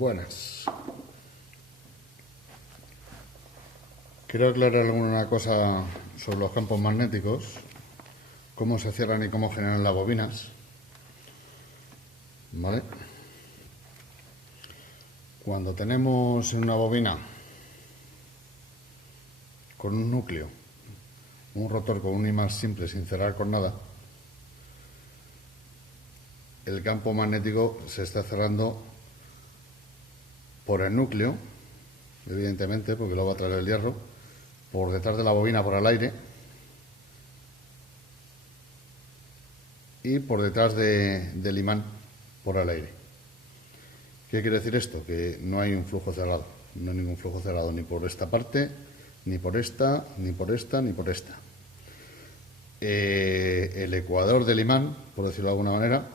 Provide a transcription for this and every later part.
Buenas. Quiero aclarar alguna cosa sobre los campos magnéticos, cómo se cierran y cómo generan las bobinas. ¿Vale? Cuando tenemos una bobina con un núcleo, un rotor con un imán simple sin cerrar con nada, el campo magnético se está cerrando por el núcleo, evidentemente, porque lo va a traer el hierro, por detrás de la bobina por el aire y por detrás del imán por el aire. ¿Qué quiere decir esto? Que no hay un flujo cerrado, no hay ningún flujo cerrado ni por esta parte, ni por esta, ni por esta, ni por esta. El ecuador del imán, por decirlo de alguna manera,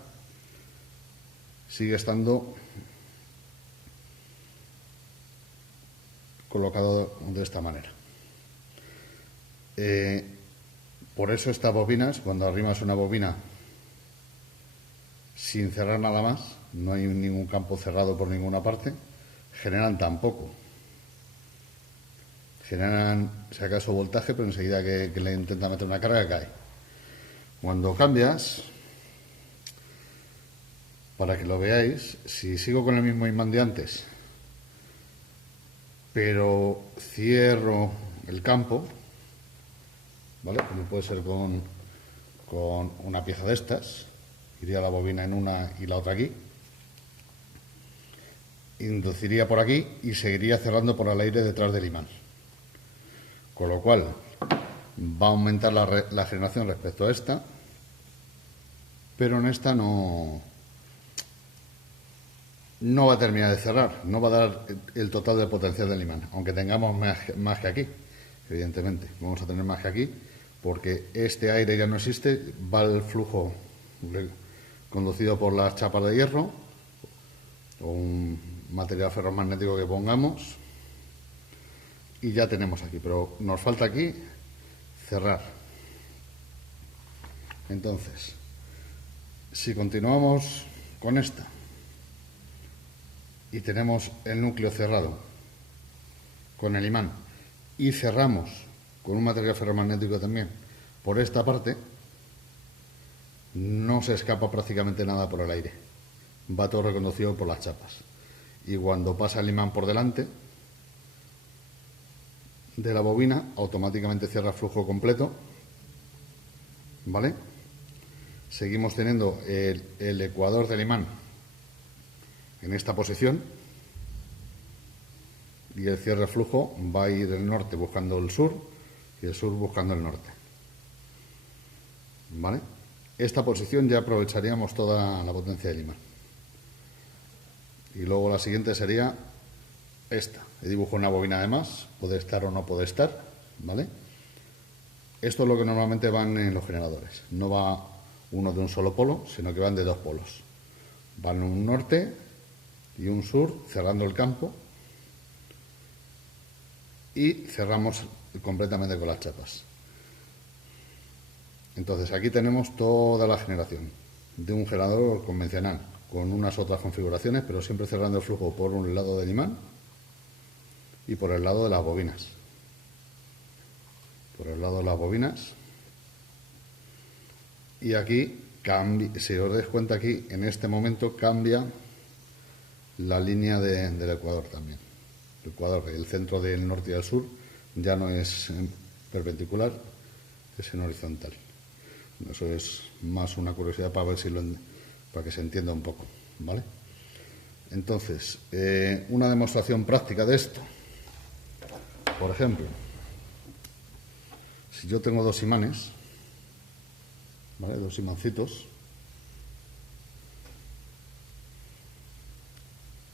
sigue estando colocado de esta manera. Por eso estas bobinas, cuando arrimas una bobina sin cerrar nada más, no hay ningún campo cerrado por ninguna parte, generan tan poco. Generan, si acaso, voltaje, pero enseguida que le intenta meter una carga cae. Cuando cambias, para que lo veáis, si sigo con el mismo imán de antes, pero cierro el campo, ¿vale? Como puede ser con una pieza de estas, iría la bobina en una y la otra aquí, induciría por aquí y seguiría cerrando por el aire detrás del imán. Con lo cual va a aumentar la generación respecto a esta, pero en esta no va a terminar de cerrar, no va a dar el total del potencial del imán, aunque tengamos más que aquí, evidentemente. Vamos a tener más que aquí, porque este aire ya no existe, va el flujo conducido por las chapas de hierro o un material ferromagnético que pongamos, y ya tenemos aquí, pero nos falta aquí cerrar. Entonces, si continuamos con esta y tenemos el núcleo cerrado con el imán y cerramos con un material ferromagnético también por esta parte, no se escapa prácticamente nada por el aire, va todo reconducido por las chapas, y cuando pasa el imán por delante de la bobina automáticamente cierra el flujo completo, ¿vale? Seguimos teniendo el ecuador del imán en esta posición y el cierre flujo va a ir el norte buscando el sur y el sur buscando el norte, ¿vale? Esta posición ya aprovecharíamos toda la potencia del imán. Y luego la siguiente sería esta. He dibujado una bobina de más, puede estar o no puede estar, ¿vale? Esto es lo que normalmente van en los generadores. No va uno de un solo polo, sino que van de dos polos. Van un norte y un sur, cerrando el campo, y cerramos completamente con las chapas. Entonces aquí tenemos toda la generación de un generador convencional, con unas otras configuraciones, pero siempre cerrando el flujo por un lado del imán y por el lado de las bobinas. Por el lado de las bobinas. Y aquí, si os dais cuenta aquí, en este momento cambia la línea del ecuador también. El ecuador, el centro del norte y del sur, ya no es perpendicular, es en horizontal. Eso es más una curiosidad para ver para que se entienda un poco, ¿vale? Entonces, una demostración práctica de esto. Por ejemplo, si yo tengo dos imanes, ¿vale? Dos imancitos,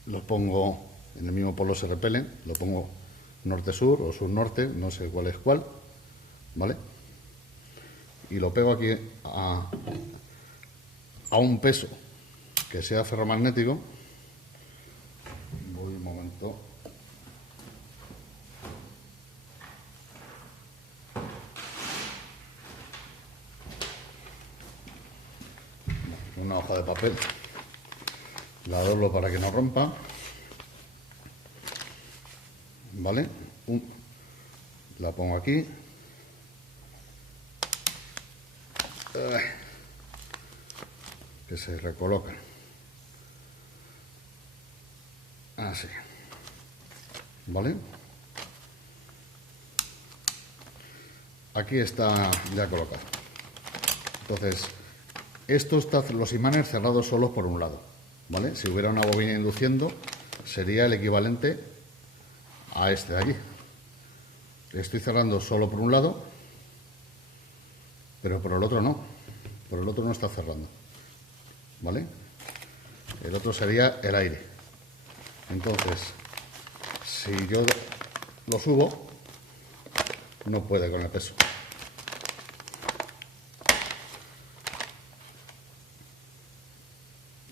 los pongo en el mismo polo, se repelen, lo pongo norte-sur o sur-norte, no sé cuál es cuál, ¿vale? Y lo pego aquí a un peso que sea ferromagnético. Voy un momento. Una hoja de papel, la doblo para que no rompa. ¿vale? La pongo aquí. Que se recolocan. Así. ¿Vale? Aquí está ya colocado. Entonces, esto está, los imanes cerrados solo por un lado, ¿vale? Si hubiera una bobina induciendo, sería el equivalente a este de aquí. Estoy cerrando solo por un lado, pero por el otro no. Por el otro no está cerrando, ¿vale? El otro sería el aire. Entonces, si yo lo subo, no puede con el peso.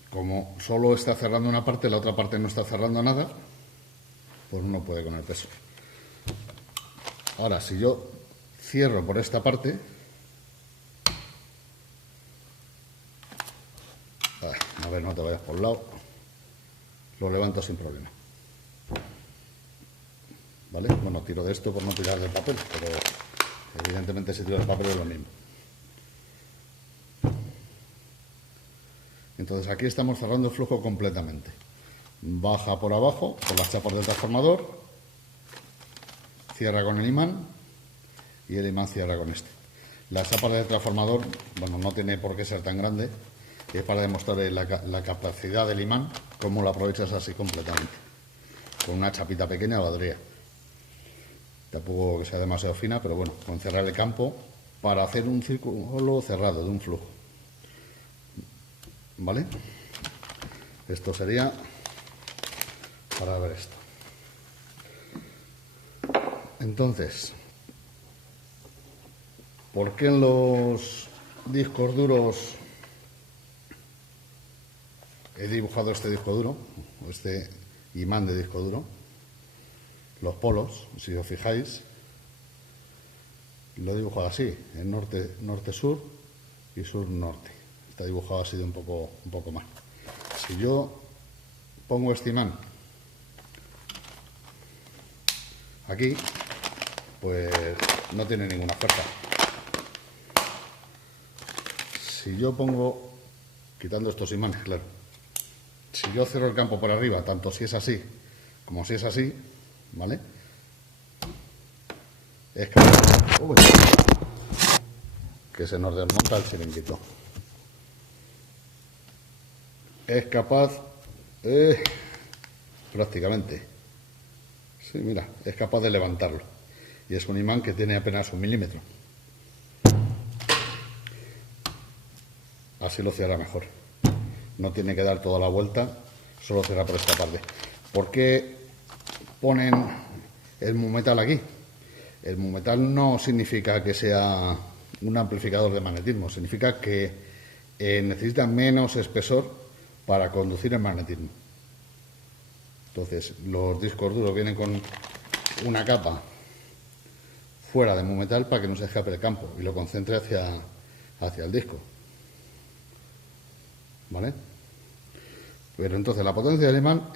Como solo está cerrando una parte, la otra parte no está cerrando nada, pues no puede con el peso. Ahora, si yo cierro por esta parte, a ver, no te vayas por el lado, lo levanto sin problema. ¿Vale? Bueno, tiro de esto por no tirar del papel, pero evidentemente si tiro del papel es lo mismo. Entonces aquí estamos cerrando el flujo completamente. Baja por abajo, por las chapas del transformador, cierra con el imán y el imán cierra con este. La chapa del transformador, bueno, no tiene por qué ser tan grande, es para demostrar la capacidad del imán, cómo lo aprovechas así completamente. Con una chapita pequeña valdría. Tampoco que sea demasiado fina, pero bueno, con cerrar el campo para hacer un círculo cerrado de un flujo. ¿Vale? Esto sería para ver esto. Entonces, ¿por qué en los discos duros he dibujado este disco duro, este imán de disco duro? Los polos, si os fijáis, lo he dibujado así, en norte-sur y sur-norte. Está dibujado así de un poco más. Si yo pongo este imán aquí, pues no tiene ninguna fuerza. Si yo pongo, quitando estos imanes, claro, si yo cierro el campo por arriba, tanto si es así como si es así, ¿vale? Es que se nos desmonta el chiringuito. Es capaz, prácticamente, sí, mira, es capaz de levantarlo. Y es un imán que tiene apenas 1 milímetro. Así lo cierra mejor. No tiene que dar toda la vuelta, solo cierra por esta parte. ¿Por qué ponen el mumetal aquí? El mumetal no significa que sea un amplificador de magnetismo, significa que necesita menos espesor para conducir el magnetismo. Entonces, los discos duros vienen con una capa fuera de mumetal para que no se escape el campo y lo concentre hacia el disco. ¿Vale? Pero entonces la potencia del imán,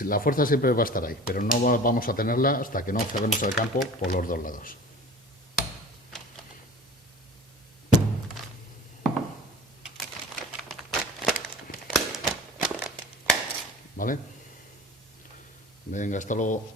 la fuerza siempre va a estar ahí, pero no vamos a tenerla hasta que no cerremos el campo por los dos lados. ¿Vale? Venga, hasta luego.